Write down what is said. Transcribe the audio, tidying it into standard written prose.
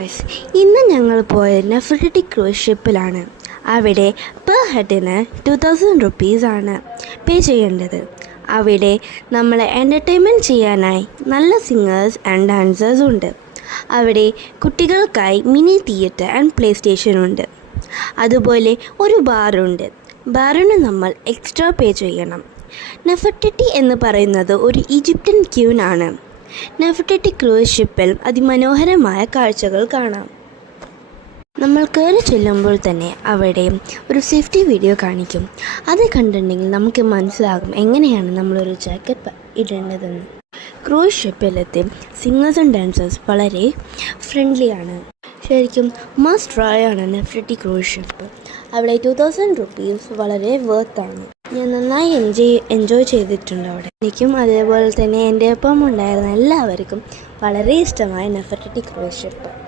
Guys, ഇന്ന് ഞങ്ങൾ പോയത് നെഫർട്ടിറ്റി ക്രൂസ് ഷിപ്പിലാണ്. അവിടെ പെർ ഹെഡിന് 2000 റുപ്പീസാണ് പേ ചെയ്യേണ്ടത്. അവിടെ നമ്മളെ എൻ്റർടൈൻമെൻറ്റ് ചെയ്യാനായി നല്ല സിംഗേഴ്സ് ആൻഡ് ഡാൻസേഴ്സ് ഉണ്ട്. അവിടെ കുട്ടികൾക്കായി മിനി തിയേറ്റർ ആൻഡ് പ്ലേ സ്റ്റേഷനുണ്ട്. അതുപോലെ ഒരു ബാറുണ്ട്. ബാറിന് നമ്മൾ എക്സ്ട്രാ പേ ചെയ്യണം. നെഫർട്ടിറ്റി എന്ന് പറയുന്നത് ഒരു ഈജിപ്ഷ്യൻ ക്യൂനാണ്. നെഫർട്ടിറ്റി ക്രൂസ് ഷിപ്പിൽ അതിമനോഹരമായ കാഴ്ചകൾ കാണാം. നമ്മൾ കയറി ചെല്ലുമ്പോൾ തന്നെ അവിടെ ഒരു സേഫ്റ്റി വീഡിയോ കാണിക്കും. അത് കണ്ടിട്ടുണ്ടെങ്കിൽ നമുക്ക് മനസ്സിലാകും എങ്ങനെയാണ് നമ്മളൊരു ജാക്കറ്റ് ഇടേണ്ടതെന്ന്. ക്രൂസ് ഷിപ്പിലെത്തി സിംഗേഴ്സ് ആൻഡ് ഡാൻസേഴ്സ് വളരെ ഫ്രണ്ട്ലിയാണ്. ശരിക്കും മസ്റ്റ് ട്രൈ ആണ് നെഫർട്ടിറ്റി ക്രൂസ് ഷിപ്പ്. അവിടെ 2000 റുപ്പീസ് വളരെ വേർത്താണ്. ഞാൻ നന്നായി എൻജോയ് ചെയ്തിട്ടുണ്ട് അവിടെ. എനിക്കും അതേപോലെ തന്നെ എൻ്റെ ഒപ്പം ഉണ്ടായിരുന്ന എല്ലാവർക്കും വളരെ ഇഷ്ടമായ നെഫർട്ടിറ്റി ക്രൂസ് ഷിപ്പ്.